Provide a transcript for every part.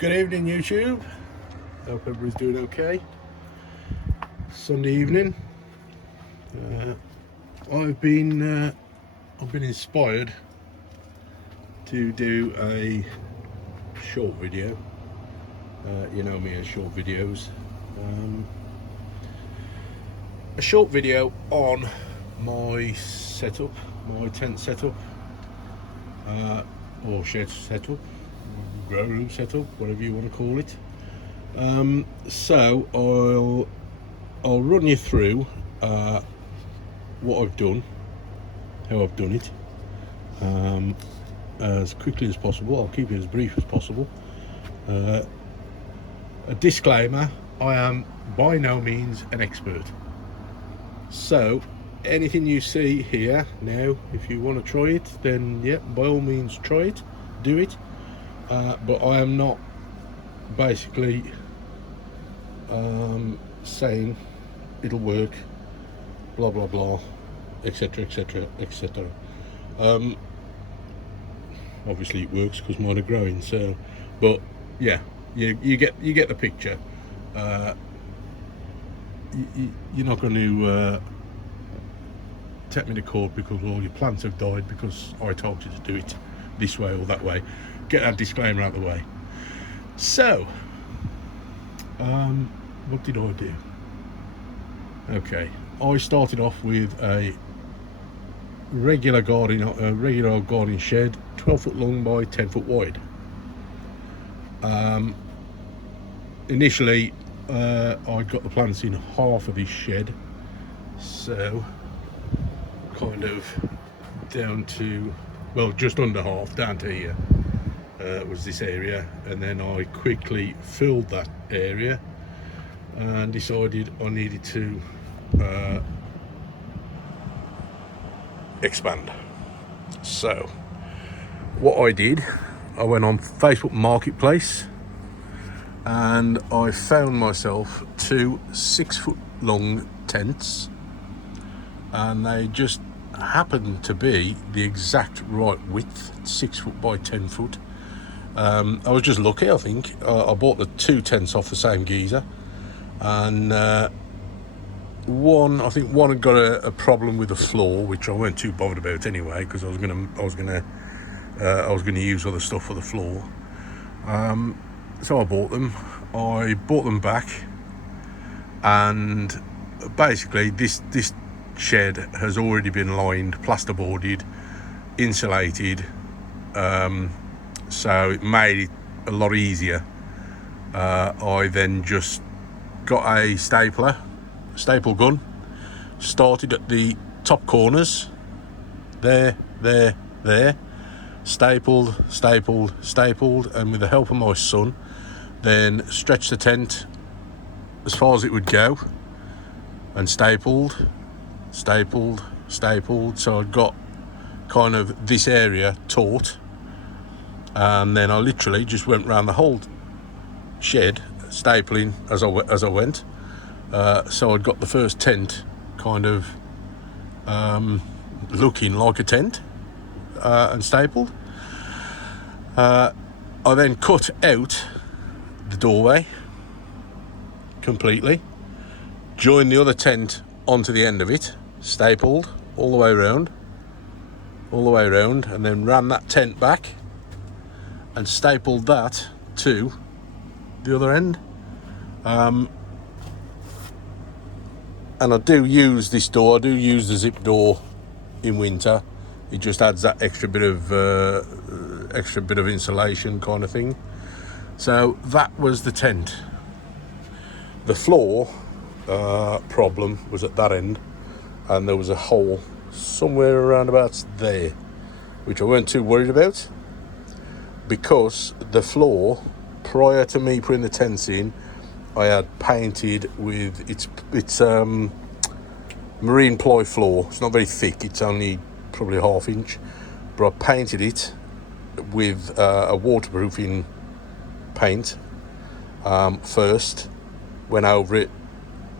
Good evening, YouTube. Hope everybody's doing okay. Sunday evening. I've been inspired to do a short video. You know me as short videos. A short video on my setup, my tent setup, or shed setup, grow room setup, whatever you want to call it. So I'll run you through what I've done, how I've done it, as quickly as possible. I'll keep it as brief as possible. A disclaimer: I am by no means an expert. So anything you see here now, if you want to try it, then yeah, by all means try it, do it. But I am not basically saying it'll work, blah blah blah, etc etc etc. Obviously it works because mine are growing. So, but yeah, you get the picture. You're not going to take me to court because all your plants have died because I told you to do it this way or that way. Get that disclaimer out of the way. So, what did I do? Okay, I started off with a regular garden shed, 12 foot long by 10 foot wide. Initially, I got the plants in half of this shed, so kind of down to, well, just under half, down to here was this area, and then I quickly filled that area and decided I needed to expand. So what I did, I went on Facebook Marketplace and I found myself 2 6 foot long tents, and they just happened to be the exact right width, 6 foot by 10 foot. I was just lucky, I think. I bought the 2 tents off the same geezer, and one had got a problem with the floor, which I weren't too bothered about anyway, because I was gonna use other stuff for the floor. So I bought them back, and basically this shed has already been lined, plasterboarded, insulated, so it made it a lot easier. I then just got a staple gun, started at the top corners, there, stapled, and with the help of my son, then stretched the tent as far as it would go, and stapled. So I'd got kind of this area taut, and then I literally just went around the whole shed stapling as I went. So I'd got the first tent kind of looking like a tent, and stapled. I then cut out the doorway completely, joined the other tent onto the end of it, stapled all the way around, and then ran that tent back and stapled that to the other end. And I do use this door. I do use the zip door in winter. It just adds that extra bit of insulation kind of thing. So that was the tent. The floor problem was at that end, and there was a hole somewhere around about there, which I weren't too worried about, because the floor, prior to me putting the tents in, I had painted with it's marine ply floor. It's not very thick, it's only probably a half inch, but I painted it with a waterproofing paint first, went over it,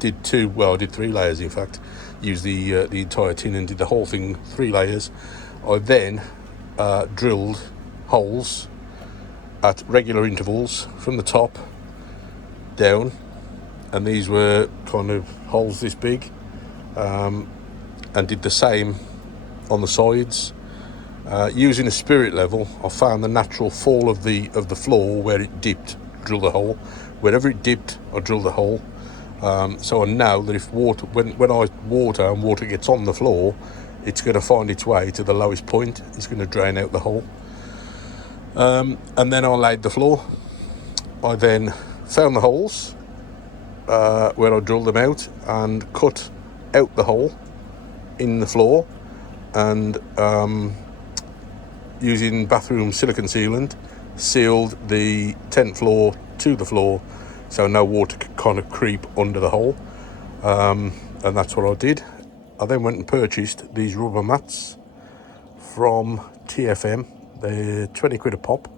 did 3 layers in fact, used the entire tin and did the whole thing 3 layers. I then drilled holes at regular intervals from the top down, and these were kind of holes this big, and did the same on the sides. Using a spirit level, I found the natural fall of the floor where it dipped, drill the hole. Wherever it dipped, I drilled the hole. So I know that if water, when I water and water gets on the floor, it's going to find its way to the lowest point. It's going to drain out the hole. And then I laid the floor. I then found the holes where I drilled them out and cut out the hole in the floor, and using bathroom silicone sealant, sealed the tent floor to the floor so no water could kind of creep under the hole. And that's what I did. I then went and purchased these rubber mats from TFM. They're 20 quid a pop,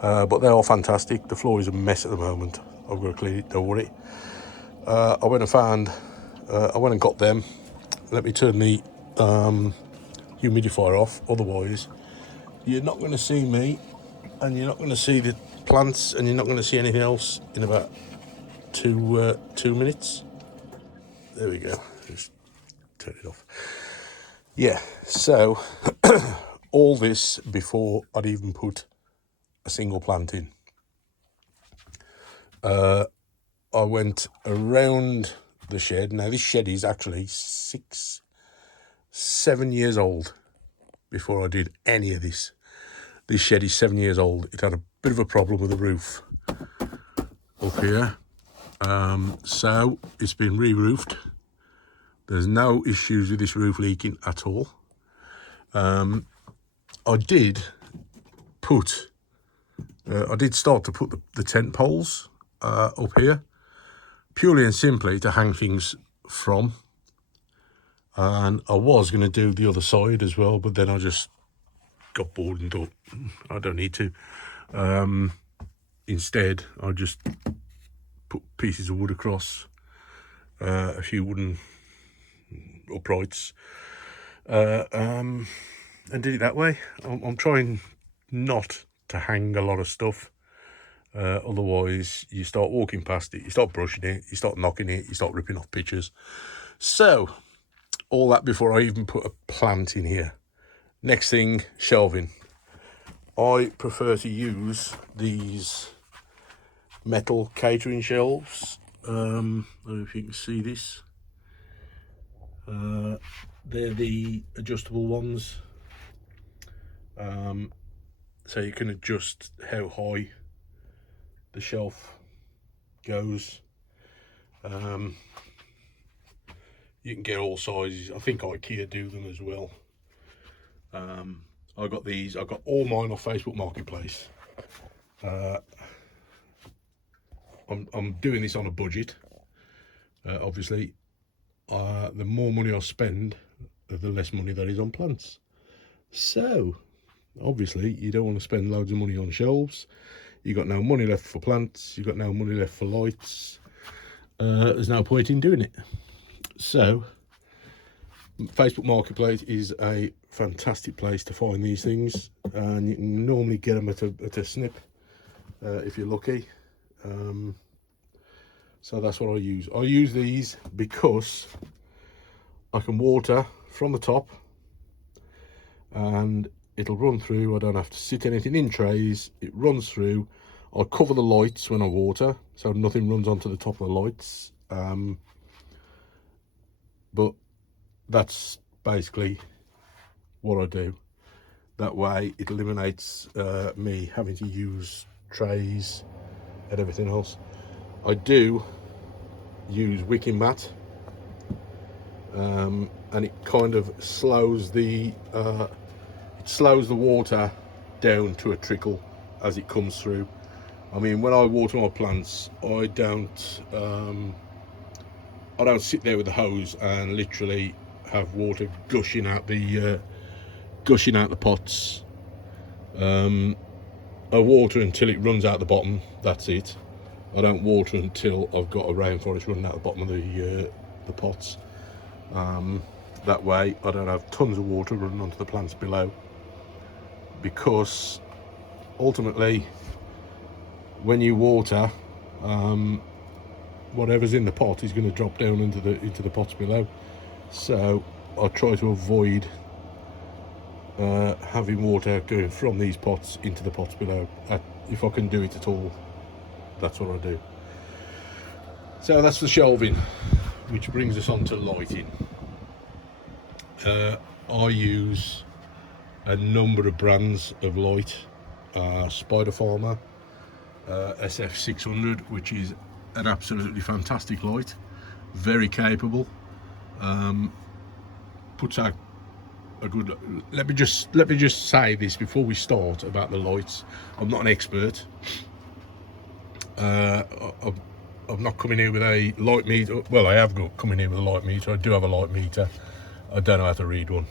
but they are fantastic. The floor is a mess at the moment. I've got to clean it, don't worry. I went and got them. Let me turn the humidifier off, otherwise you're not going to see me, and you're not going to see the plants, and you're not going to see anything else in about 2 minutes. There we go. Just turn it off. Yeah, so all this before I'd even put a single plant in. I went around the shed. Now this shed is actually 7 years old before I did any of this. This shed is 7 years old. It had a bit of a problem with the roof up here. So it's been re-roofed. There's no issues with this roof leaking at all. I did start to put the tent poles up here, purely and simply to hang things from. And I was going to do the other side as well, but then I just got bored and thought, I don't need to. Instead, I just put pieces of wood across, a few wooden uprights, and did it that way. I'm trying not to hang a lot of stuff. Otherwise, you start walking past it, you start brushing it, you start knocking it, you start ripping off pictures. So, all that before I even put a plant in here. Next thing, shelving. I prefer to use these metal catering shelves. I don't know if you can see this. They're the adjustable ones. So you can adjust how high the shelf goes. You can get all sizes. I think IKEA do them as well. I got these. I got all mine off Facebook Marketplace. I'm doing this on a budget. Obviously, the more money I spend, the less money there is on plants. So, obviously, you don't want to spend loads of money on shelves. You got no money left for plants. You got no money left for lights. There's no point in doing it. So, Facebook Marketplace is a fantastic place to find these things, and you can normally get them at a snip if you're lucky. So that's what I use. I use these because I can water from the top and it'll run through. I don't have to sit anything in trays. It runs through. I cover the lights when I water, so nothing runs onto the top of the lights. But that's basically what I do. That way it eliminates me having to use trays and everything else. I do use wicking mat, and it kind of slows the water down to a trickle as it comes through. I mean, when I water my plants, I don't sit there with the hose and literally have water gushing out the pots. I water until it runs out the bottom. That's it. I don't water until I've got a rainforest running out the bottom of the pots. That way I don't have tons of water running onto the plants below, because ultimately when you water, whatever's in the pot is going to drop down into the pots below. So I try to avoid having water going from these pots into the pots below. If I can do it at all, that's what I do. So that's the shelving, which brings us on to lighting. I use a number of brands of light. Spider Farmer SF600, which is an absolutely fantastic light, very capable. Puts out a good. Let me just say this before we start about the lights. I'm not an expert. I'm not coming here with a light meter. Well, I have got coming here with a light meter. I do have a light meter. I don't know how to read one.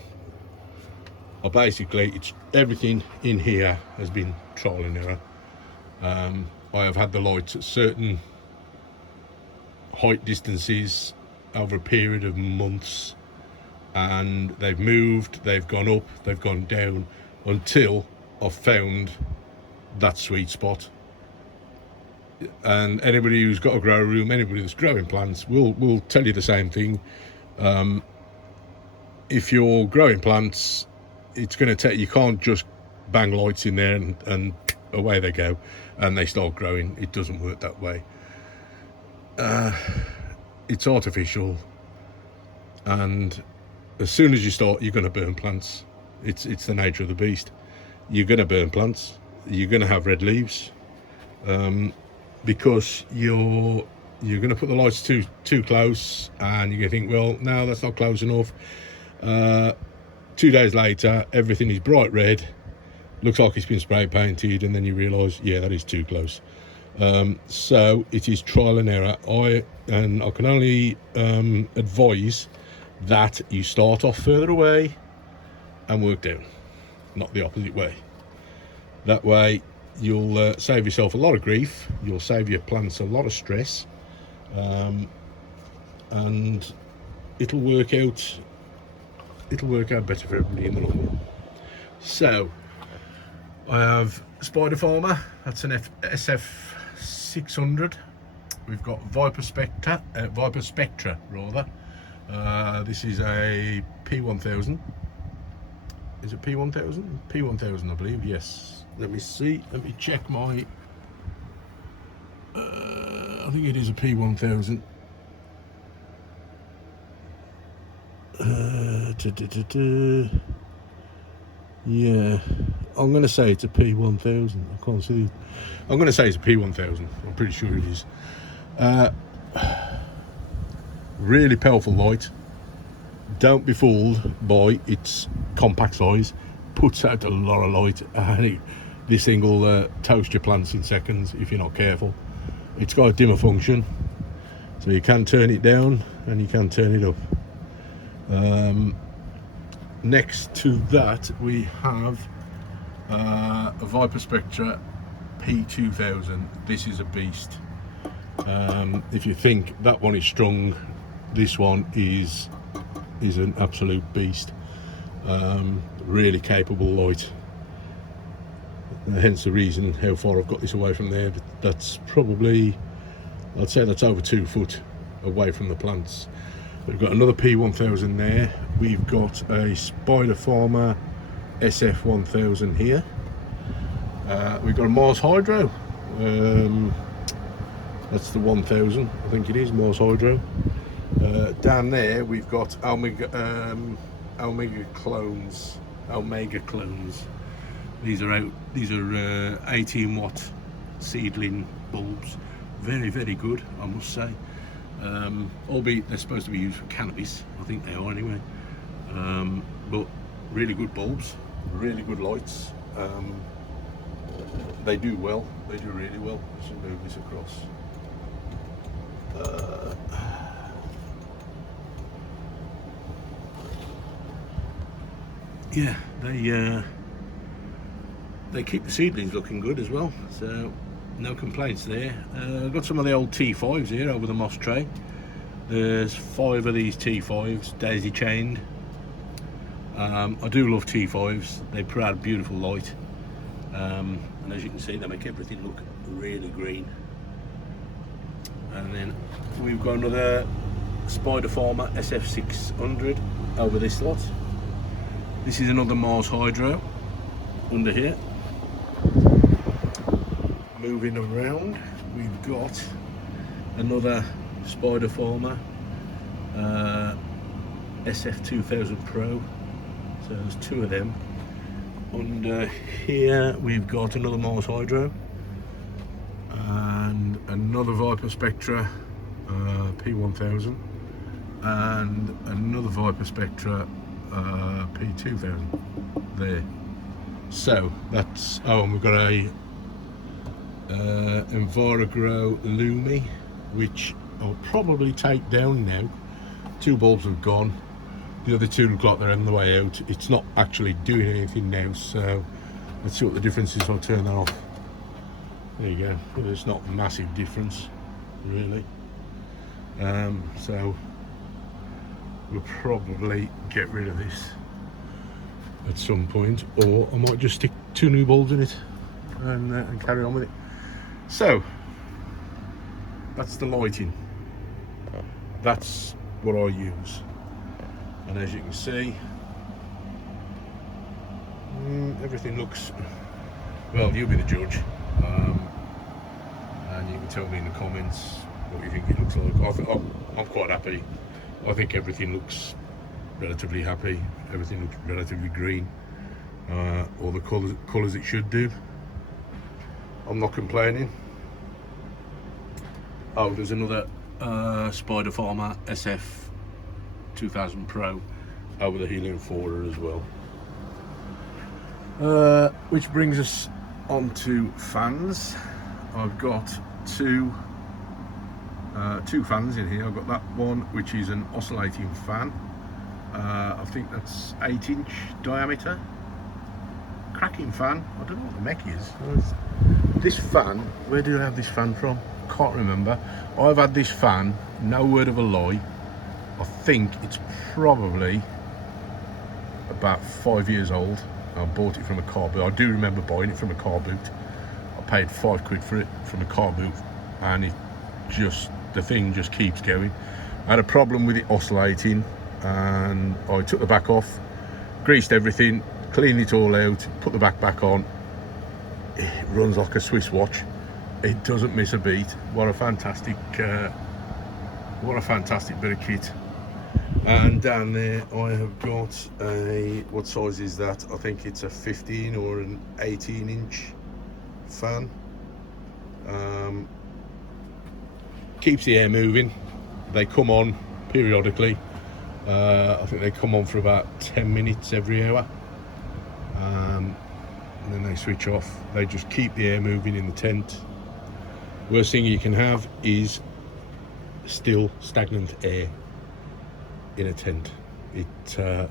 Basically, it's everything in here has been trial and error. I have had the lights at certain height distances over a period of months, and they've moved, they've gone up, they've gone down, until I've found that sweet spot. And anybody who's got a grow room, anybody that's growing plants will tell you the same thing. If you're growing plants, it's going to take, you can't just bang lights in there and away they go and they start growing. It doesn't work that way. It's artificial, and as soon as you start, you're going to burn plants. It's the nature of the beast. You're going to burn plants. You're going to have red leaves, because you're going to put the lights too close, and you're going to think, well, no, that's not close enough. 2 days later, everything is bright red, looks like it's been spray painted, and then you realise, yeah, that is too close. So it is trial and error. I can only advise that you start off further away and work down, not the opposite way. That way you'll save yourself a lot of grief, you'll save your plants a lot of stress, and it'll work out better for everybody in the long run. So I have Spider Farmer, that's an SF600. We've got Viper Spectra rather. This is a P1000. Is it P1000? P1000, I believe. Yes. Let me see. Let me check my. I think it is a P1000. Yeah, I'm going to say it's a P1000. I can't see. I'm going to say it's a P1000. I'm pretty sure it is. Really powerful light. Don't be fooled by its compact size. Puts out a lot of light, and this thing will toast your plants in seconds if you're not careful. It's got a dimmer function, so you can turn it down and you can turn it up. Next to that we have a Viper Spectra P2000. This is a beast. If you think that one is strong, this one is an absolute beast. Really capable light, hence the reason how far I've got this away from there. But that's probably, I'd say that's over 2 foot away from the plants. We've got another P1000 there. We've got a Spider Farmer SF1000 here. We've got a Mars Hydro. That's the 1000, I think it is, Mars Hydro. Down there we've got Omega clones. These are 18 watt seedling bulbs. Very, very good, I must say. Albeit they're supposed to be used for cannabis. I think they are anyway. But really good bulbs, really good lights. They do well. They do really well. I should move this across. Yeah, they keep the seedlings looking good as well, so no complaints there. I've got some of the old T5s here over the moss tray. There's 5 of these T5s, daisy chained. I do love T5s. They provide beautiful light, and as you can see, they make everything look really green. And then we've got another Spider Farmer SF600 over this lot. This is another Mars Hydro under here. Moving around, we've got another Spider Farmer SF2000 Pro. So there's two of them. Under here we've got another Mars Hydro and another Viper Spectra P1000 and another Viper Spectra P2000 there. So that's, oh, and we've got a EnviroGrow Lumi, which I'll probably take down now. Two bulbs have gone. The other two look like they're on the way out. It's not actually doing anything now, so let's see what the difference is. I'll turn that off. There you go. Well, there's not a massive difference, really. So we'll probably get rid of this at some point, or I might just stick two new bulbs in it and carry on with it. So that's the lighting. That's what I use. And as you can see, everything looks, well, you'll be the judge, and you can tell me in the comments what you think it looks like. I'm quite happy. I think everything looks relatively happy. Everything looks relatively green, all the colours it should do. I'm not complaining. Oh, there's another Spider Farmer SF2000 Pro over the Helium 4 as well. Which brings us on to fans. I've got two fans in here. I've got that one which is an oscillating fan. I think that's 8-inch diameter. Cracking fan. I don't know what the mech is. This fan, where did I have this fan from? Can't remember. I've had this fan, no word of a lie, I think it's probably about 5 years old. I bought it from a car boot. I do remember buying it from a car boot. I paid £5 for it from a car boot, and the thing just keeps going. I had a problem with it oscillating, and I took the back off, greased everything, cleaned it all out, put the back on. It runs like a Swiss watch. It doesn't miss a beat. What a fantastic bit of kit. And down there I have got a, what size is that? I think it's a 15 or an 18-inch fan. Keeps the air moving. They come on periodically. I think they come on for about 10 minutes every hour. And then they switch off. They just keep the air moving in the tent. Worst thing you can have is still stagnant air in a tent. It's a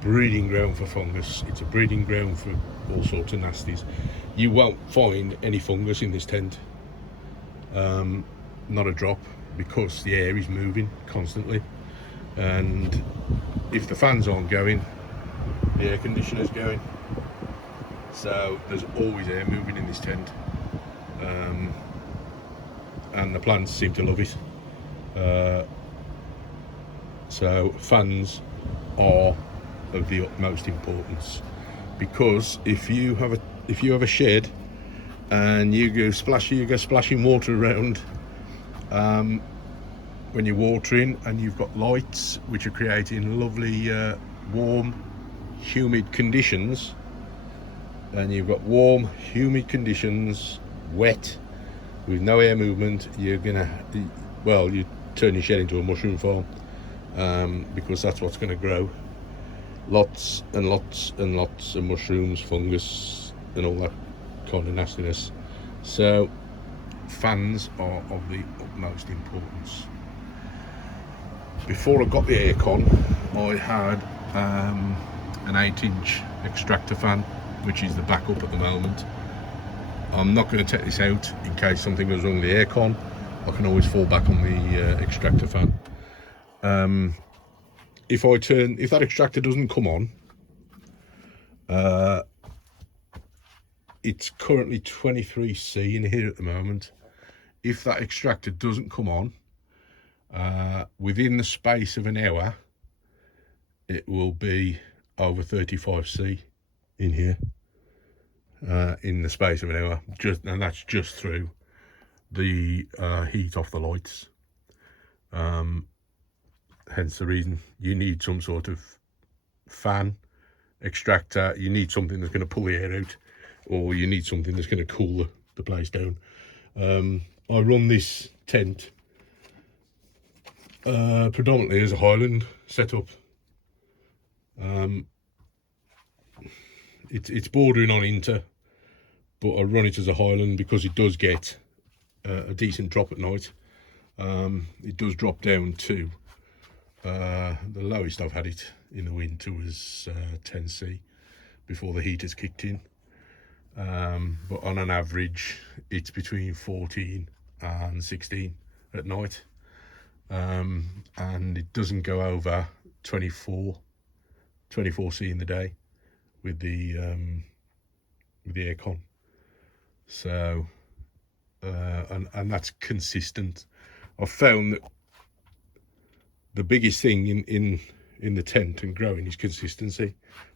breeding ground for fungus. It's a breeding ground for all sorts of nasties. You won't find any fungus in this tent, not a drop, because the air is moving constantly. And if the fans aren't going, the air conditioner's going. So there's always air moving in this tent. And the plants seem to love it. So fans are of the utmost importance, because if you have a shed and you go splashing water around when you're watering, and you've got lights which are creating lovely warm, humid conditions, and you've got warm, humid conditions, wet, with no air movement, you turn your shed into a mushroom farm, because that's what's going to grow. Lots and lots and lots of mushrooms, fungus, and all that kind of nastiness. So fans are of the utmost importance. Before I got the aircon, I had an 8-inch extractor fan, which is the backup at the moment. I'm not going to take this out in case something goes wrong with the aircon. I can always fall back on the extractor fan. If that extractor doesn't come on, it's currently 23C in here at the moment. If that extractor doesn't come on within the space of an hour, it will be over 35C in here in the space of an hour, and that's just through the heat off the lights. Hence the reason you need some sort of fan extractor. You need something that's going to pull the air out, or you need something that's going to cool the place down. I run this tent predominantly as a Highland setup. It's bordering on Inter, but I run it as a Highland because it does get a decent drop at night. It does drop down to the lowest I've had it in the winter was 10C before the heaters kicked in. But on an average, it's between 14 and 16 at night, and it doesn't go over 24C in the day with the aircon. So and that's consistent. I've found that the biggest thing in the tent and growing is consistency.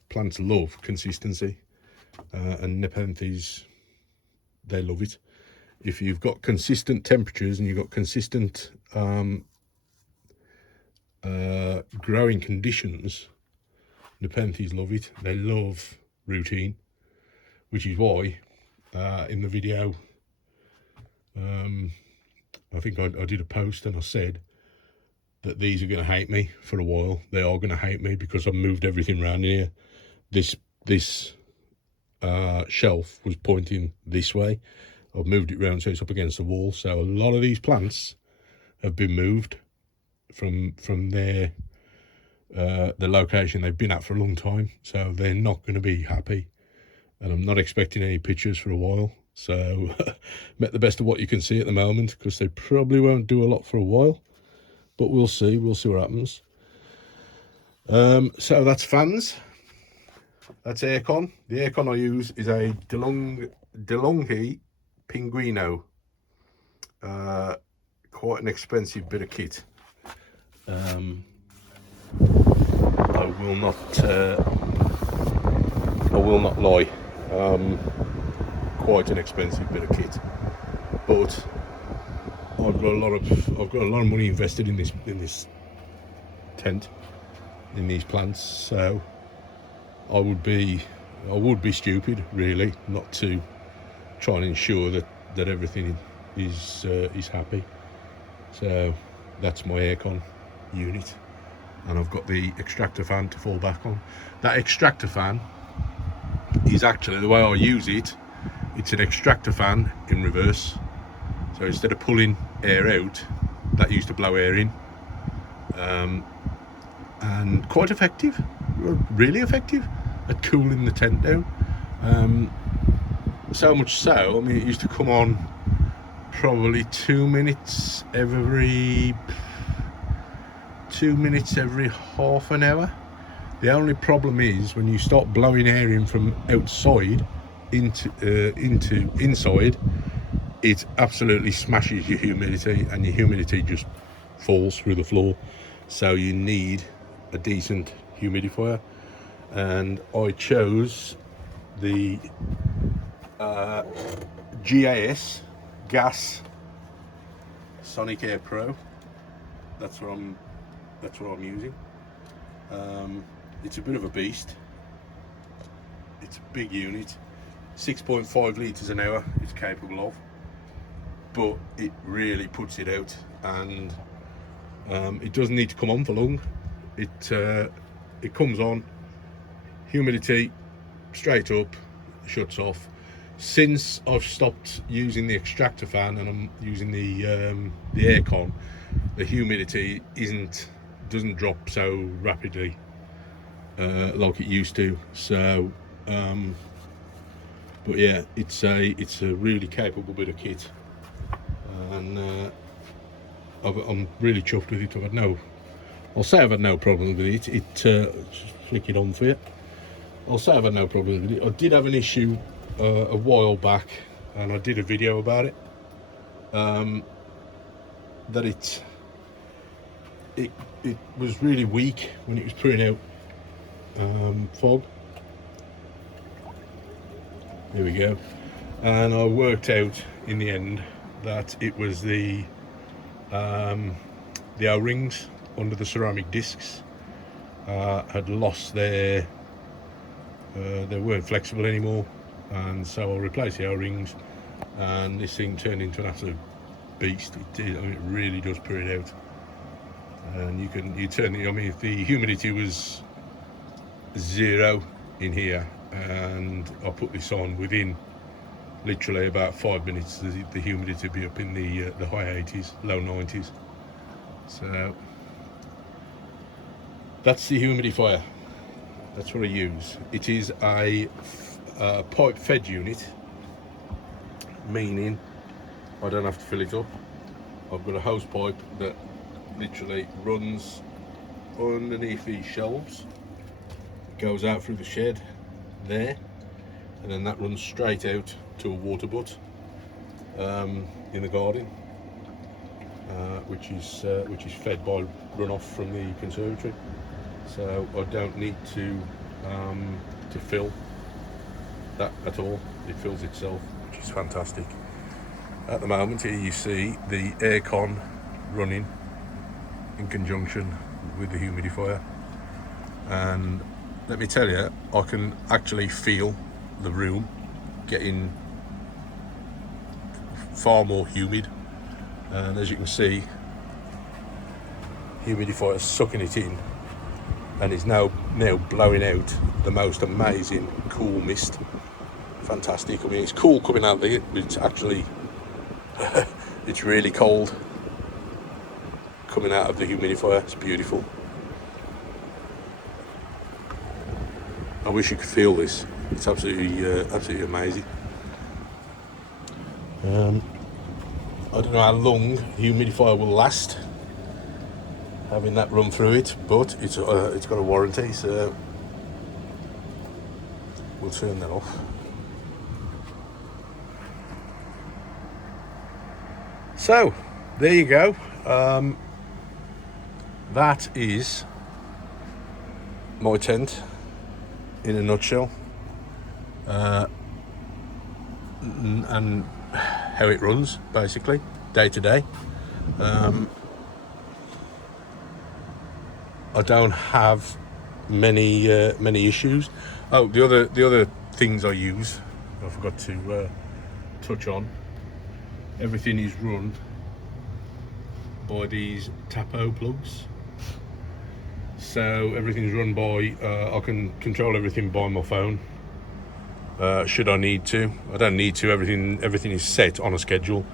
Plants love consistency, and Nepenthes, they love it. If you've got consistent temperatures and you've got consistent growing conditions, Nepenthes love it. They love routine, which is why in the video I think I did a post and I said that these are going to hate me for a while. They are going to hate me because I've moved everything around here. This shelf was pointing this way. I've moved it round so it's up against the wall. So a lot of these plants have been moved from their the location they've been at for a long time. So they're not going to be happy, and I'm not expecting any pictures for a while. So make the best of what you can see at the moment, because they probably won't do a lot for a while, but we'll see what happens. So that's fans, that's aircon. The aircon I use is a DeLonghi Pinguino, quite an expensive bit of kit. I will not lie, quite an expensive bit of kit, but I've got a lot of money invested in this tent, in these plants. So I would be stupid really not to try and ensure that everything is happy. So that's my aircon unit, and I've got the extractor fan to fall back on. That extractor fan is actually, the way I use it, it's an extractor fan in reverse. So instead of pulling air out, that used to blow air in, and quite effective, really effective at cooling the tent down. So much so, I mean, it used to come on probably 2 minutes every half an hour. The only problem is when you start blowing air in from outside into inside, it absolutely smashes your humidity, and your humidity just falls through the floor. So you need a decent humidifier, and I chose the Gas Sonic Air Pro. That's what I'm using. It's a bit of a beast. It's a big unit. 6.5 litres an hour it's capable of, but it really puts it out, and it doesn't need to come on for long. It comes on, humidity straight up, shuts off. Since I've stopped using the extractor fan and I'm using the aircon, the humidity doesn't drop so rapidly like it used to. So but yeah, it's a really capable bit of kit, and I'm really chuffed with it. I'll say I've had no problem with it. Just flick it on for you. I'll say I've had no problem with it. I did have an issue a while back, and I did a video about it. That it was really weak when it was putting out fog. There we go. And I worked out in the end that it was the O-rings under the ceramic discs had lost they weren't flexible anymore, and so I replaced the O-rings, and this thing turned into an absolute beast. It did. I mean, it really does put it out. And you turn it. I mean, if the humidity was 0 in here, and I put this on, within literally about 5 minutes, the humidity would be up in the high 80s, low 90s. So that's the humidifier. That's what I use. It is a pipe fed unit, meaning I don't have to fill it up. I've got a hose pipe that literally runs underneath these shelves, goes out through the shed there, and then that runs straight out to a water butt in the garden, which is fed by runoff from the conservatory. So I don't need to fill that at all. It fills itself, which is fantastic. At the moment here you see the aircon running in conjunction with the humidifier, and let me tell you, I can actually feel the room getting far more humid, and as you can see, humidifier is sucking it in, and it's now blowing out the most amazing cool mist. Fantastic. I mean, it's cool coming out there, but it's actually it's really cold coming out of the humidifier. It's beautiful. I wish you could feel this. It's absolutely amazing. I don't know how long the humidifier will last, having that run through it, but it's got a warranty, so we'll turn that off. So there you go. That is my tent in a nutshell, and how it runs basically day to day. I don't have many issues. Oh, the other things I use, I forgot to touch on. Everything is run by these tapo plugs. So everything's run by, I can control everything by my phone, should I need to. I don't need to. Everything is set on a schedule.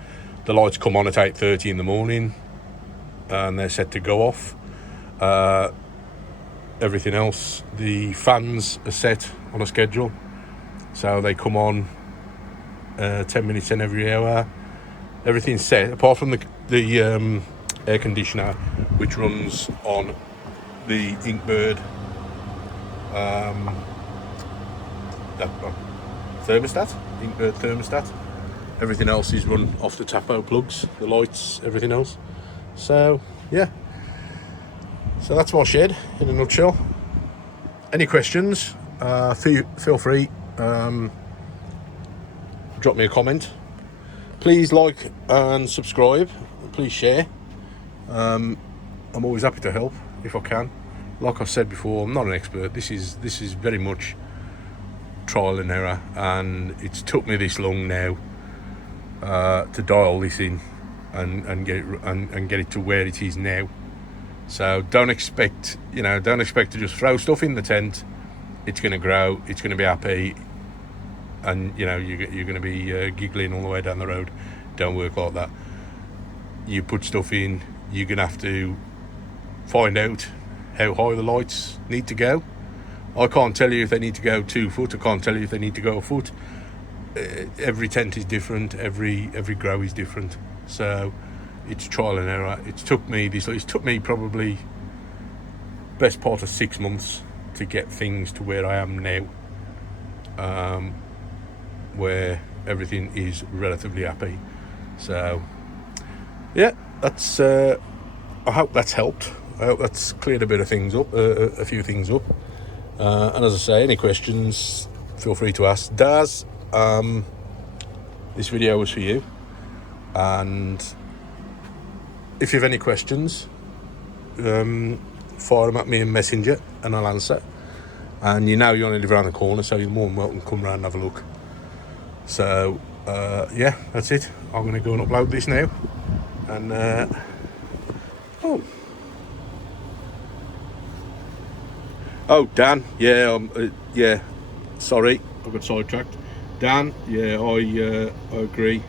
The lights come on at 8:30 in the morning, and they're set to go off. Everything else, the fans are set on a schedule, so they come on 10 minutes in every hour. Everything's set, apart from the air conditioner, which runs on the Inkbird thermostat, Inkbird thermostat. Everything else is run off the tapo plugs, the lights, everything else. So yeah, so that's my shed in a nutshell. Any questions, feel free, drop me a comment. Please like and subscribe, please share. I'm always happy to help if I can. Like I said before, I'm not an expert. This is very much trial and error, and it's took me this long now to dial this in and get it to where it is now. So don't expect to just throw stuff in the tent. It's going to grow, it's going to be happy, and you're going to be giggling all the way down the road. Don't work like that. You put stuff in, you're going to have to find out how high the lights need to go. I can't tell you if they need to go 2 foot. I can't tell you if they need to go a foot. Every tent is different. Every grow is different. So it's trial and error. It's took me probably best part of 6 months to get things to where I am now. where everything is relatively happy. So yeah, that's I hope that's helped. I hope that's cleared a bit of things up, a few things up. And as I say, any questions, feel free to ask. Daz, this video was for you, and if you have any questions, fire them at me in Messenger and I'll answer. And you only live around the corner, so you're more than welcome to come round and have a look. So yeah, that's it. I'm going to go and upload this now. And oh, Dan, yeah, sorry, I got sidetracked. Dan, yeah, I agree.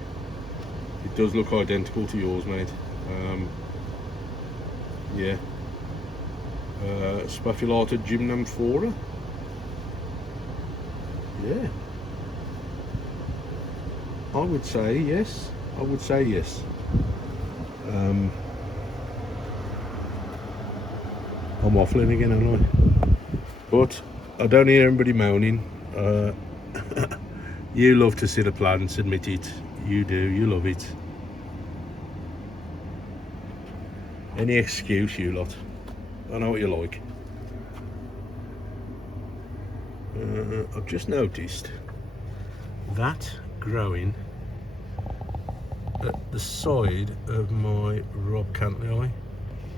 It does look identical to yours, mate. Yeah. Spathulata gymnamphora. Yeah. I would say yes. I'm waffling again, aren't I? But I don't hear anybody moaning. You love to see the plants, admit it. You do, you love it. Any excuse, you lot. I know what you like. I've just noticed that growing at the side of my Rob Cantley.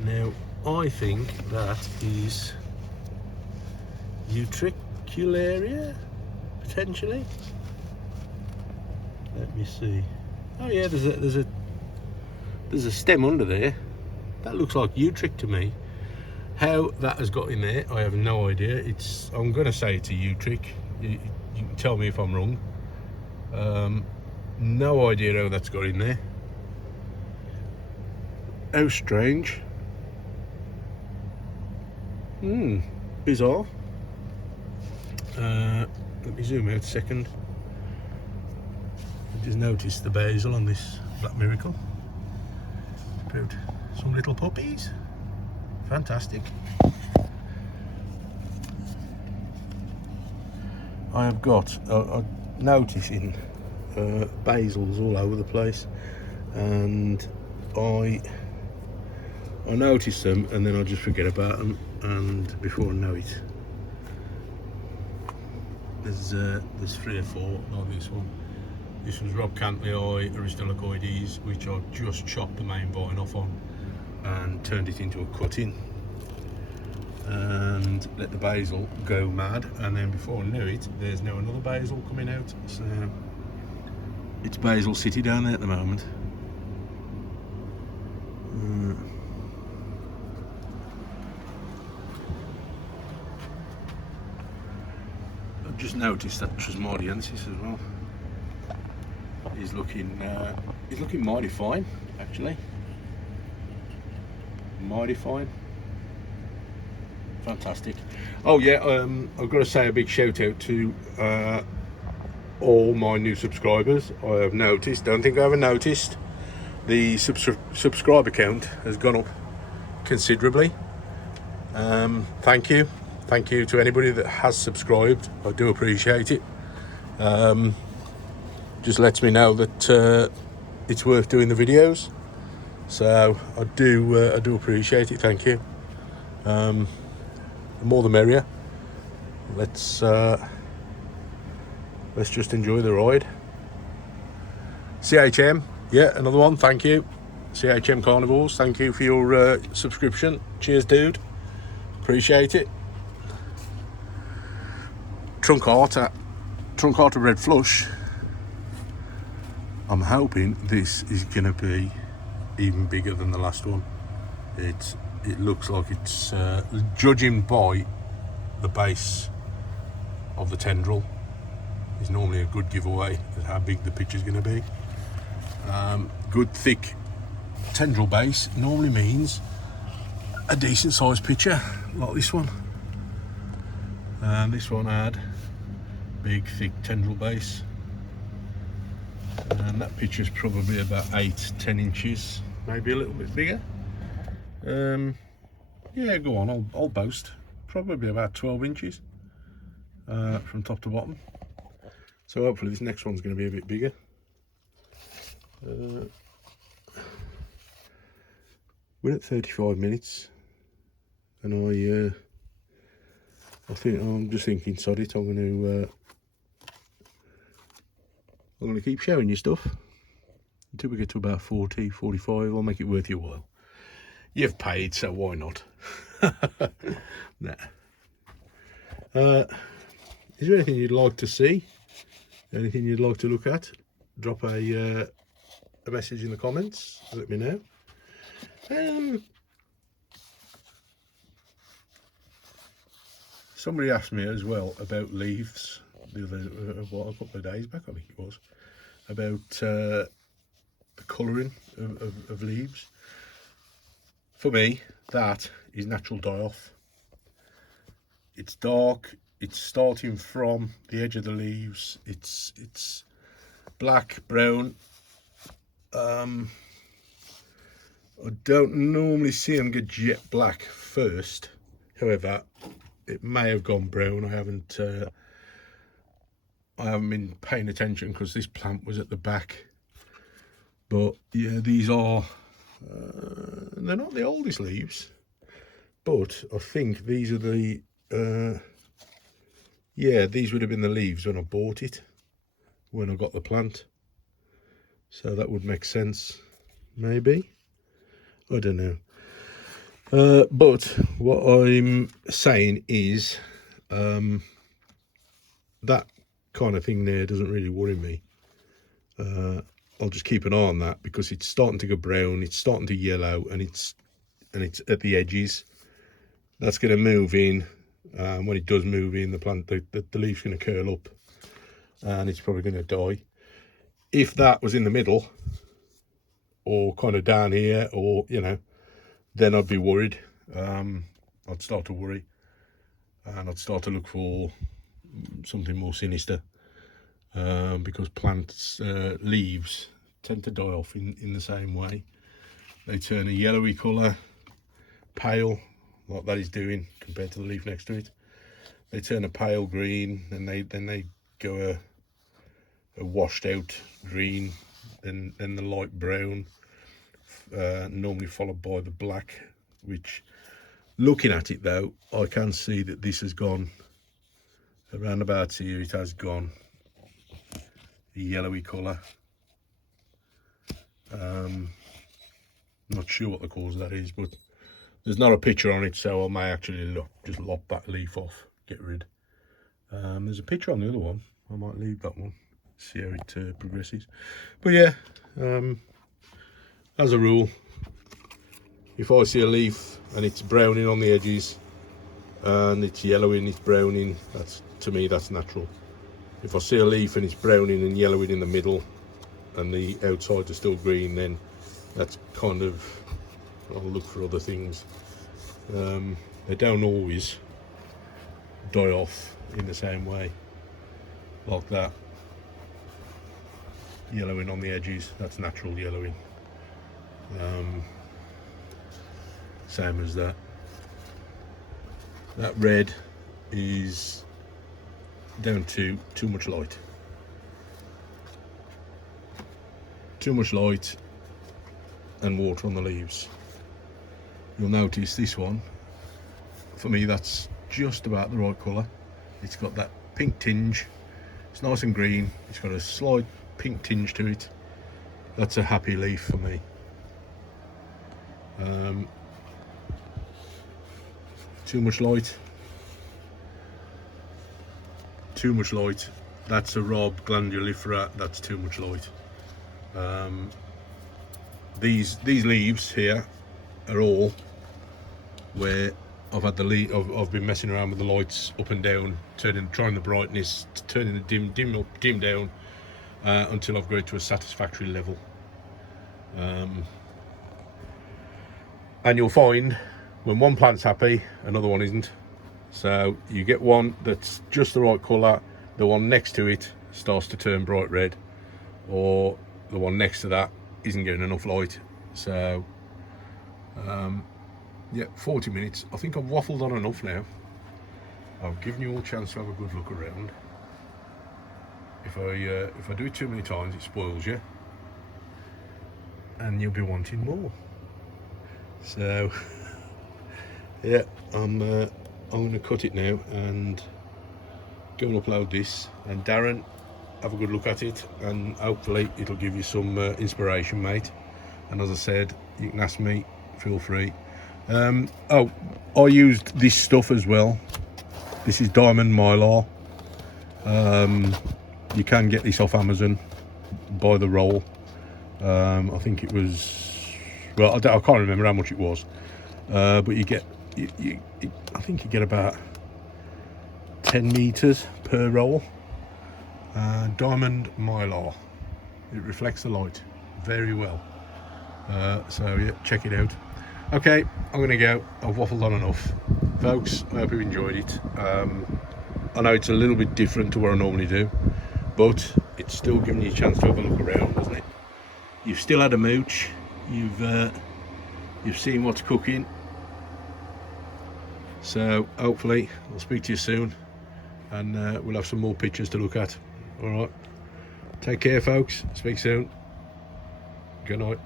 Now, I think that is Utricularia, potentially. Let me see. Oh yeah, there's a stem under there. That looks like Utric to me. How that has got in there, I have no idea. I'm going to say it's a Utric. You can tell me if I'm wrong. No idea how that's got in there. How strange. Bizarre. Let me zoom out a second. I just noticed the basil on this Black Miracle. About some little puppies. Fantastic. I have got noticing basils all over the place, and I notice them and then I just forget about them, and before I know it, there's 3 or 4 like this one. This was Rob Cantley Aristolochoides, which I just chopped the main vine off on and turned it into a cutting and let the basil go mad, and then before I knew it, there's now another basil coming out. So it's Basil City down there at the moment. I've just noticed that Trismodiensis as well. He's looking mighty fine, actually. Mighty fine. Fantastic. Oh yeah, I've got to say a big shout out to all my new subscribers. I have noticed, don't think I ever noticed, the subscriber count has gone up considerably. Thank you to anybody that has subscribed. I do appreciate it. Just lets me know that it's worth doing the videos, so I do appreciate it. Thank you. The more the merrier. Let's just enjoy the ride. CHM, yeah, another one. Thank you, CHM Carnivores. Thank you for your subscription. Cheers, dude. Appreciate it. Truncata Red Flush. I'm hoping this is gonna be even bigger than the last one. It looks like it's, judging by the base of the tendril, is normally a good giveaway of how big the picture's going to be. Good thick tendril base normally means a decent sized picture, like this one. And this one had big thick tendril base, and that picture's probably about 8-10 inches, maybe a little bit bigger. Yeah, go on, I'll boast. Probably about 12 inches from top to bottom. So hopefully this next one's going to be a bit bigger. We're at 35 minutes, and I'm just thinking, sod it, I'm going to keep showing you stuff until we get to about 40, 45. I'll make it worth your while. You've paid, so why not? Nah. Is there anything you'd like to see? Anything you'd like to look at? Drop a message in the comments. Let me know. Somebody asked me as well about leaves a couple of days back, I think it was, about the colouring of leaves. For me, that is natural die-off. It's dark. It's starting from the edge of the leaves. It's black, brown. I don't normally see them get jet black first. However, it may have gone brown. I haven't been paying attention because this plant was at the back. But yeah, these are they're not the oldest leaves, but I think these are the yeah, these would have been the leaves when I bought it, when I got the plant. So that would make sense, maybe. I don't know. But what I'm saying is that kind of thing there doesn't really worry me. I'll just keep an eye on that because it's starting to go brown, it's starting to yellow, and it's at the edges. That's going to move in. When it does move in, the plant, the leaf's going to curl up, and it's probably going to die. If that was in the middle, or kind of down here, or then I'd be worried. I'd start to worry, and I'd start to look for something more sinister, because plants' leaves tend to die off in the same way. They turn a yellowy colour, pale, like that is doing compared to the leaf next to it. They turn a pale green, and then they go a washed out green, then the light brown, normally followed by the black, which, looking at it though, I can see that this has gone around about here. It has gone a yellowy colour. Not sure what the cause of that is, but there's not a picture on it, so I may actually just lop that leaf off, get rid. There's a picture on the other one. I might leave that one, see how it progresses. But yeah, as a rule, if I see a leaf and it's browning on the edges and it's yellowing, it's browning, to me that's natural. If I see a leaf and it's browning and yellowing in the middle and the outsides are still green, then that's kind of, I'll look for other things. They don't always die off in the same way, like that. Yellowing on the edges, that's natural yellowing. Same as that. That red is down to too much light. Too much light and water on the leaves. You'll notice this one, for me, that's just about the right colour. It's got that pink tinge. It's nice and green. It's got a slight pink tinge to it. That's a happy leaf for me. Too much light. Too much light. That's a Rob glandulifera. That's too much light. These leaves here are all where I've had I've been messing around with the lights up and down, trying the brightness, turning the dim up, dim down, until I've got it to a satisfactory level. And you'll find when one plant's happy, another one isn't. So you get one that's just the right colour, the one next to it starts to turn bright red, or the one next to that isn't getting enough light. So yeah, 40 minutes. I think I've waffled on enough now. I've given you all a chance to have a good look around. If I do it too many times, it spoils you, and you'll be wanting more. So yeah, I'm going to cut it now and go and upload this. And Darren, have a good look at it, and hopefully it'll give you some inspiration, mate. And as I said, you can ask me, feel free. Oh, I used this stuff as well. This is diamond mylar. You can get this off Amazon by the roll. I think it was, well, I can't remember how much it was, but you get, I think you get about 10 meters per roll. Diamond mylar. It reflects the light very well. So yeah, check it out. Okay, I'm gonna go. I've waffled on enough, folks. I hope you enjoyed it. I know it's a little bit different to what I normally do, but it's still giving you a chance to have a look around, doesn't it? You've still had a mooch. You've seen what's cooking. So hopefully I'll speak to you soon, and we'll have some more pictures to look at. All right. Take care, folks. Speak soon. Good night.